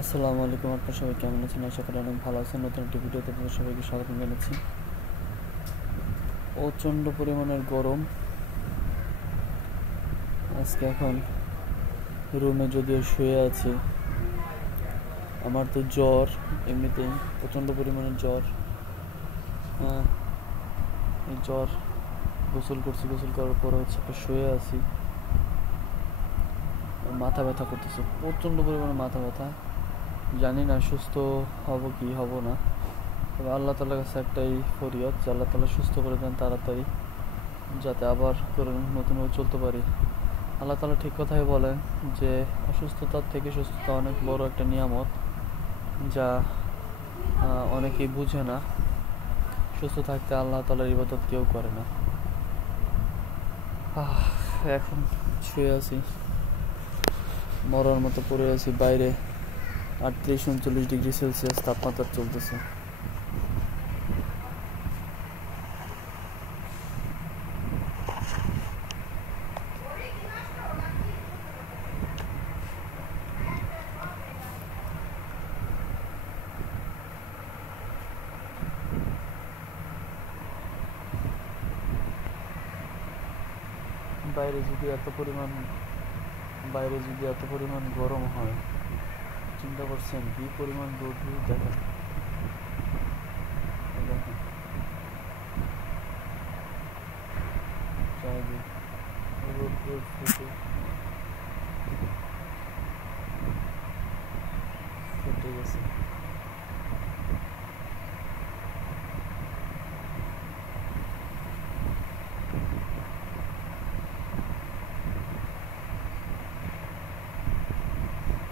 আসসালামু আলাইকুম। আপনার সবাই কেমন আছেন? আশা করি অনেক ভালো আছেন। নতুন একটি ভিডিওতে আপনাদের সবাইকে স্বাগত জানাচ্ছি। প্রচণ্ড পরিমাণের গরম আজকে। এখন রুমে যদিও শুয়ে আছি, আমার তো জ্বর, এমনিতেই প্রচণ্ড পরিমাণের জ্বর। এই জ্বর গোসল করছি, গোসল করার পর শুয়ে আছি। মাথা ব্যথা করতেছে, প্রচণ্ড পরিমাণে মাথা ব্যথা। জানি না সুস্থ হব কি হব না, তবে আল্লাহ তাআলার কাছে একটাই ফরিয়াদ যে আল্লাহ তাআলা সুস্থ করে দেন তাড়াতাড়ি, যাতে আবার করে নতুনভাবে চলতে পারি। আল্লাহ তাআলা ঠিক কথাই বলেন যে অসুস্থতার থেকে সুস্থতা অনেক বড় একটা নিয়ামত, যা অনেকেই বুঝে না। সুস্থ থাকতে আল্লাহ তাআলার ইবাদত কেউ করে না। এখন শুয়ে আছি, মরার মতো পড়ে আছি। বাইরে 38-39 ডিগ্রি সেলসিয়াস তাপমাত্রা চলতেছে। বাইরে যদি এত পরিমাণ গরম হয়, চিন্তা করছেন কি পরিমাণ রোদ? দেখেন দেখেন চারিদিক রোদ ফুটে গেছে।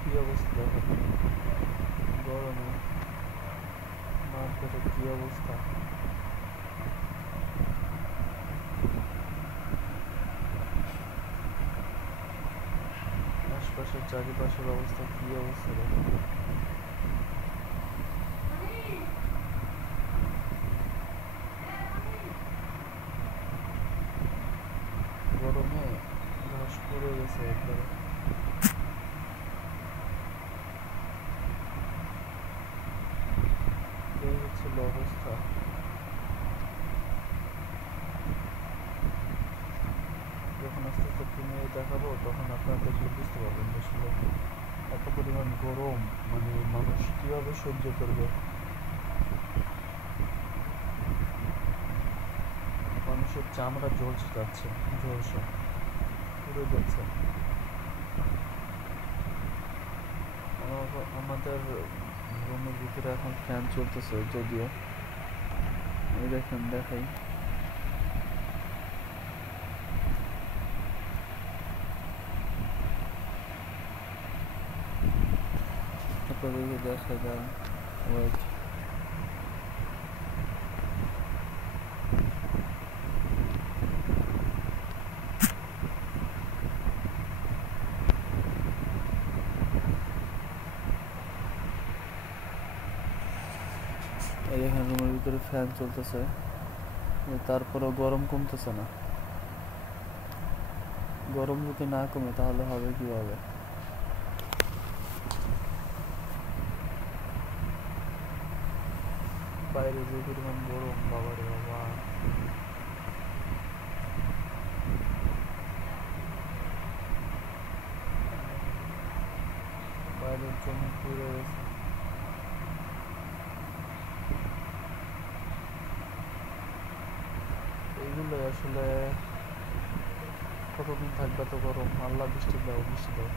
কি অবস্থা দেখেন, গরমে মার্কেটের কি অবস্থা। আশপাশের চারিপাশের অবস্থা কি অবস্থা দেখেন। গরমে ঘাস পড়ে গেছে একবারে। এই হচ্ছে অবস্থা। যখন আস্তে আস্তে কমে দেখাবো তখন আপনারা দেখলে বুঝতে পারবেন আসলে এত পরিমাণ গরম, মানে মানুষ কিভাবে সহ্য করবে। মানুষের চামড়া জ্বলছে যাচ্ছে, ঝলসে পুড়ে যাচ্ছে। আমাদের রুমের ভিতরে এখন ফ্যান চলতেছে যদিও, এই দেখেন দেখাই। আপনাদেরকে দেখাই দাঁড়ান, ওয়েট। এই দেখেন রুমের ভিতরে ফ্যান চলতেছে, তারপরেও গরম কমতেছে না। গরম যদি না কমে তাহলে হবে কিভাবে? বাইরে যে পরিমাণ গরম, বাবারে বাবা। বাইরের জমি পুড়ে গেছে। এইগুলো আসলে কতদিন থাকবে তো গরম? আল্লাহ বৃষ্টি দাও, বৃষ্টি দাও।